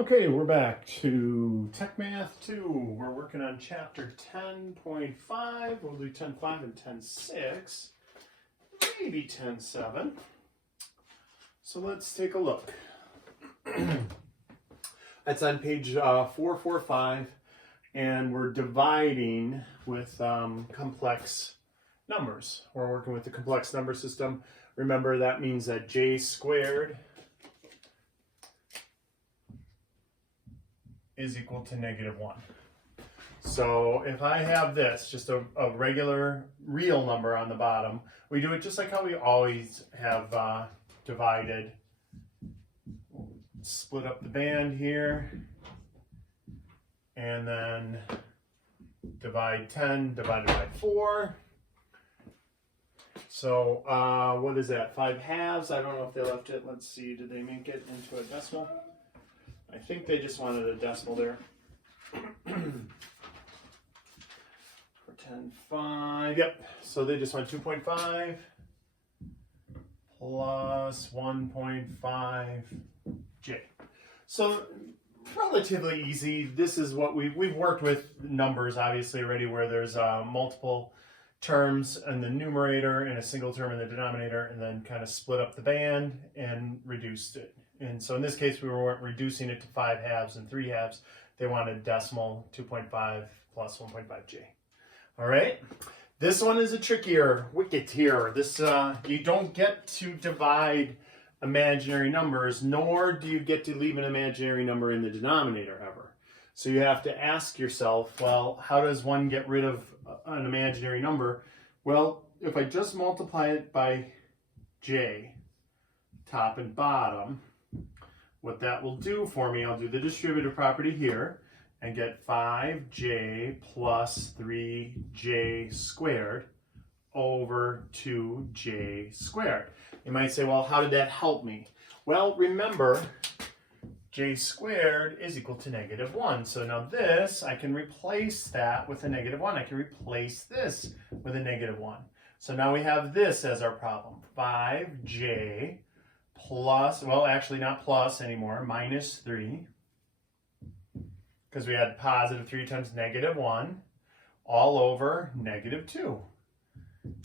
Okay, we're back to Tech Math 2. We're working on chapter 10.5. We'll do 10.5 and 10.6, maybe 10.7. So let's take a look. That's on page 445, and we're dividing with complex numbers. We're working with the complex number system. Remember, that means that j squared is equal to -1. So if I have this, just a regular real number on the bottom, we do it just like how we always have divided. Split up the band here, and then divide 10 divided by 4. So what is that, 5 halves? I don't know if they left it. Let's see, did they make it into a decimal? I think they just wanted a decimal there. For 10.5, yep. So they just want 2.5 plus 1.5 j. So relatively easy. This is what we've worked with numbers obviously already, where there's multiple terms in the numerator and a single term in the denominator, and then kind of split up the band and reduced it. And so in this case, we weren't reducing it to 5 halves and 3 halves. They wanted decimal 2.5 plus 1.5j. All right. This one is a trickier wicket here. This you don't get to divide imaginary numbers, nor do you get to leave an imaginary number in the denominator ever. So you have to ask yourself, well, how does one get rid of an imaginary number? Well, if I just multiply it by j, top and bottom, what that will do for me, I'll do the distributive property here and get 5j plus 3j squared over 2j squared. You might say, well, how did that help me? Well, remember, j squared is equal to -1. So now this, I can replace that with a -1. I can replace this with a -1. So now we have this as our problem. 5j plus, well, actually not plus anymore, -3. Because we had positive 3 times -1 all over -2.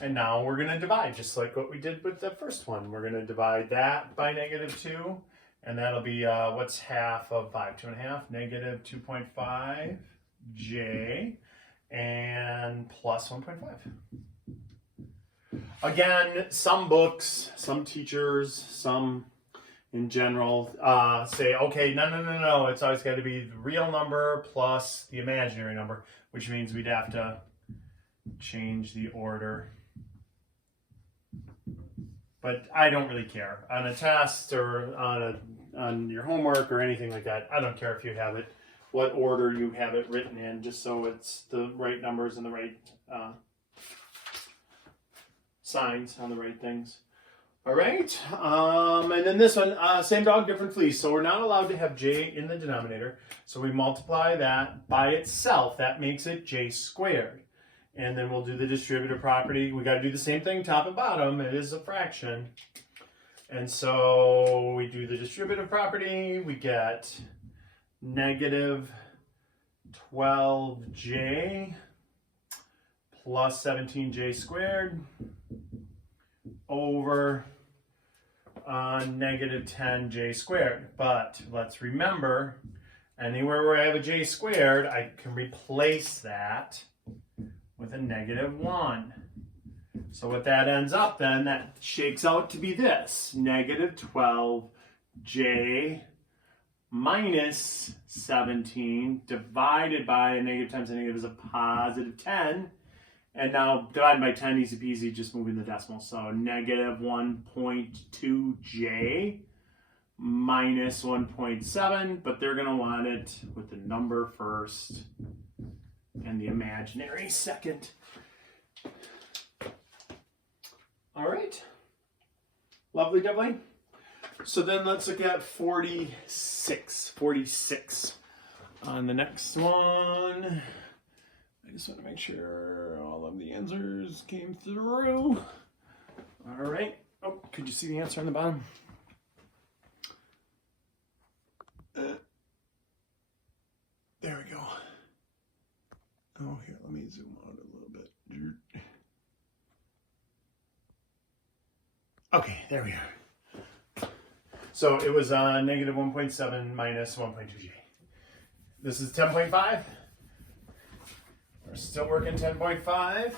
And now we're going to divide, just like what we did with the first one. We're going to divide that by -2, and that'll be, what's half of 5? 2.5, -2.5 j, and plus 1.5. Again, some books, some teachers, some in general say, okay, no, it's always got to be the real number plus the imaginary number, which means we'd have to change the order. But I don't really care. On a test or on your homework or anything like that, I don't care if you have it, what order you have it written in, just so it's the right numbers and the right signs on the right things. All right, and then this one, same dog, different fleas. So we're not allowed to have j in the denominator. So we multiply that by itself. That makes it j squared. And then we'll do the distributive property. We got to do the same thing top and bottom. It is a fraction. And so we do the distributive property. We get -12j plus 17j squared over -10j squared. But let's remember, anywhere where I have a j squared, I can replace that with a -1. So what that ends up then, that shakes out to be this, -12j minus 17 divided by a negative times a negative is a positive 10. And now divided by 10, easy peasy, just moving the decimal. So -1.2j minus 1.7, but they're going to want it with the number first and the imaginary second. All right. Lovely, lovely. So then let's look at 46. 46. On the next one, I just want to make sure all of the answers came through. All right. Oh, could you see the answer on the bottom? Oh, here, let me zoom out a little bit. Okay, there we are. So it was negative 1.7 minus 1.2j. This is 10.5. We're still working 10.5.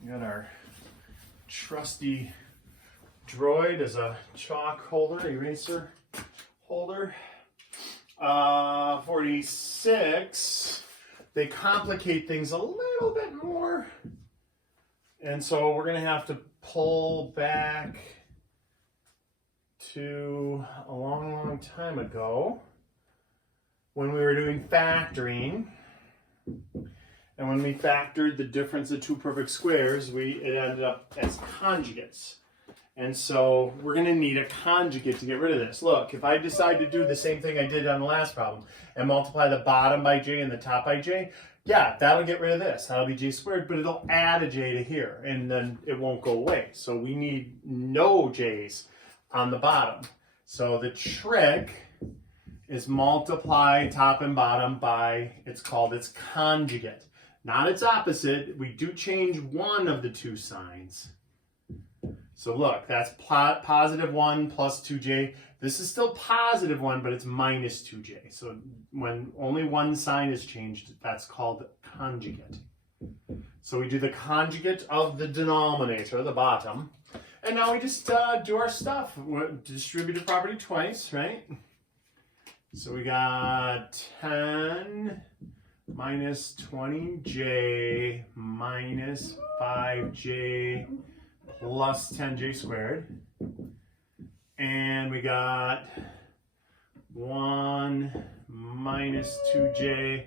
We got our trusty droid as a chalk holder, eraser holder. 46. They complicate things a little bit more. And so we're going to have to pull back to a long, long time ago when we were doing factoring. And when we factored the difference of two perfect squares, it ended up as conjugates. And so we're going to need a conjugate to get rid of this. Look, if I decide to do the same thing I did on the last problem and multiply the bottom by j and the top by j, yeah, that'll get rid of this. That'll be j squared, but it'll add a j to here, and then it won't go away. So we need no j's on the bottom. So the trick is multiply top and bottom by, it's called its conjugate. Not its opposite. We do change one of the two signs. So look, that's positive 1 plus 2j. This is still positive 1, but it's minus 2j. So when only one sign is changed, that's called conjugate. So we do the conjugate of the denominator, the bottom. And now we just do our stuff. Distributive property twice, right? So we got 10 minus 20j minus 5j plus 10j squared. And we got 1 minus 2j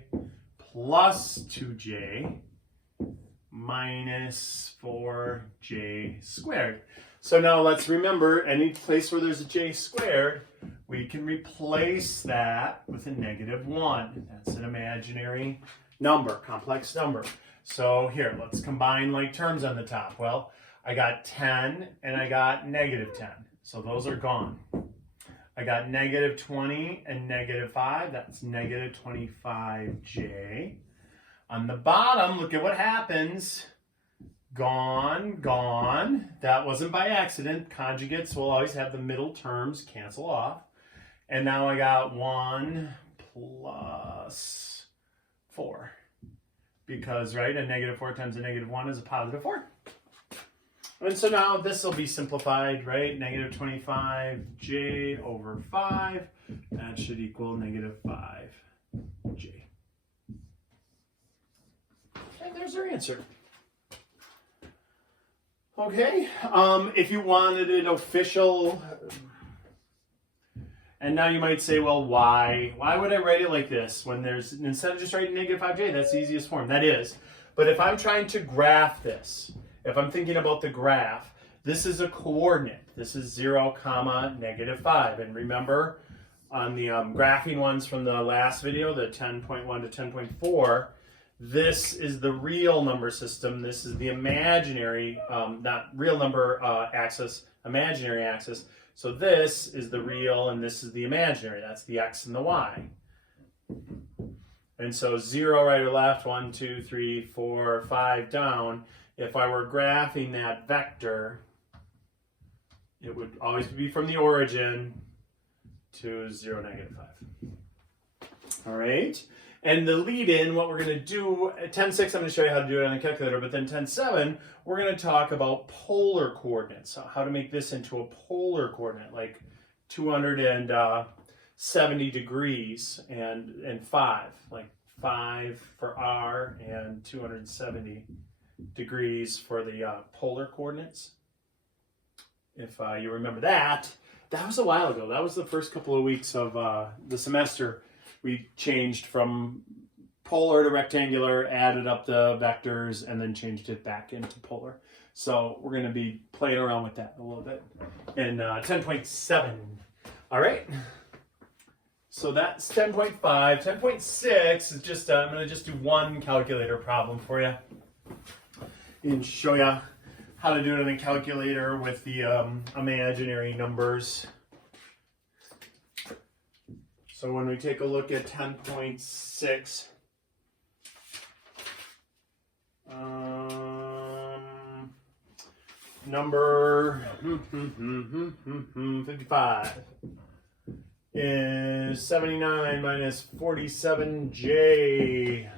plus 2j minus 4j squared. So now let's remember, any place where there's a j squared, we can replace that with a negative 1. That's an imaginary number, complex number. So here, let's combine like terms on the top. Well, I got 10 and I got negative 10. So those are gone. I got negative 20 and negative 5. That's negative 25j. On the bottom, look at what happens. Gone, gone. That wasn't by accident. Conjugates will always have the middle terms cancel off. And now I got 1 plus 4. Because, right, a negative 4 times a negative 1 is a positive 4. And so now this will be simplified, right? Negative 25j over 5. That should equal negative 5j. And there's our answer. Okay, if you wanted it official, and now you might say, well, why? Why would I write it like this when there's, instead of just writing negative 5j, that's the easiest form. That is. But if I'm trying to graph this, if I'm thinking about the graph, this is a coordinate. This is 0, negative 5. And remember, on the graphing ones from the last video, the 10.1 to 10.4, this is the real number system. This is the imaginary, not real number axis, imaginary axis. So this is the real and this is the imaginary. That's the x and the y. And so 0 right or left, 1, 2, 3, 4, 5 down. If I were graphing that vector, it would always be from the origin to 0, negative 5. All right. And the lead-in, what we're going to do, at 10.6, I'm going to show you how to do it on a calculator, but then 10.7, we're going to talk about polar coordinates, so how to make this into a polar coordinate, like 270 degrees and 5, like 5 for R and 270 degrees for the polar coordinates. If you remember that was a while ago. That was the first couple of weeks of the semester. We changed from polar to rectangular, added up the vectors, and then changed it back into polar. So we're going to be playing around with that a little bit in 10.7. All right. So that's 10.5. 10.6 is just, I'm going to just do one calculator problem for you and show you how to do it in a calculator with the imaginary numbers. So when we take a look at 10.6, number 55 is 79 minus 47J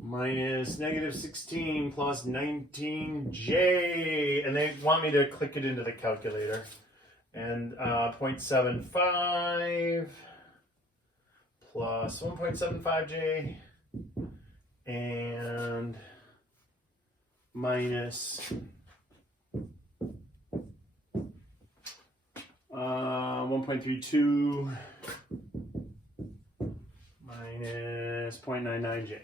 minus negative 16 plus 19J. And they want me to click it into the calculator. And 0.75 plus 1.75J and minus 1.32 minus 0.99J.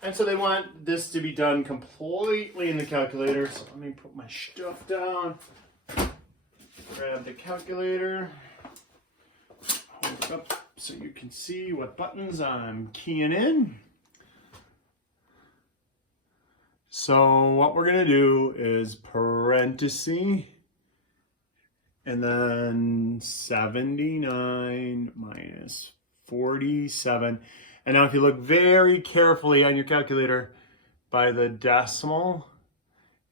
And so they want this to be done completely in the calculator. So let me put my stuff down. Grab the calculator. Hold it up so you can see what buttons I'm keying in. So what we're going to do is parenthesis and then 79 minus 47. And now if you look very carefully on your calculator, by the decimal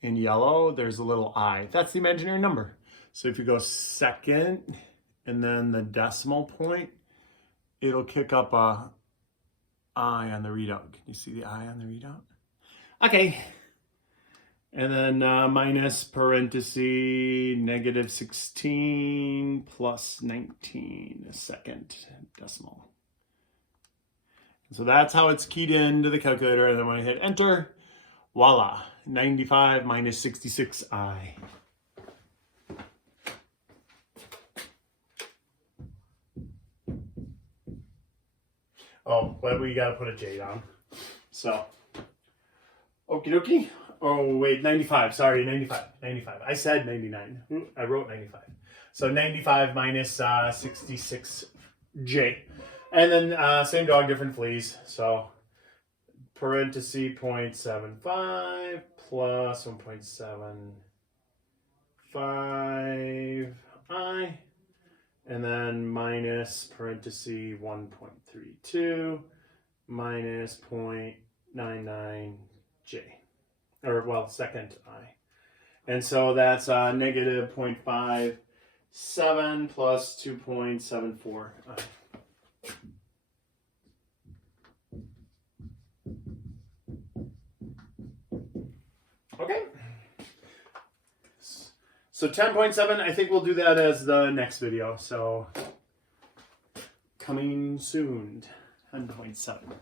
in yellow, there's a little I. That's the imaginary number. So if you go second and then the decimal point, it'll kick up a I on the readout. Can you see the I on the readout? Okay. And then minus parenthesis negative 16 plus 19, the second decimal. So that's how it's keyed into the calculator. And then when I hit enter, voila, 95 minus 66i. Oh, but we got to put a J down. So, okie dokie. Oh, wait, 95. Sorry, 95. 95. I said 99. I wrote 95. So 95 minus 66J. And then same dog, different fleas. So parenthesis 0.75 plus 1.75I. And then minus parenthesis 1.32 minus 0.99J. Or, well, second I. And so that's negative 0.57 plus 2.74I. Okay. So 10.7, I think we'll do that as the next video. So coming soon, 10.7.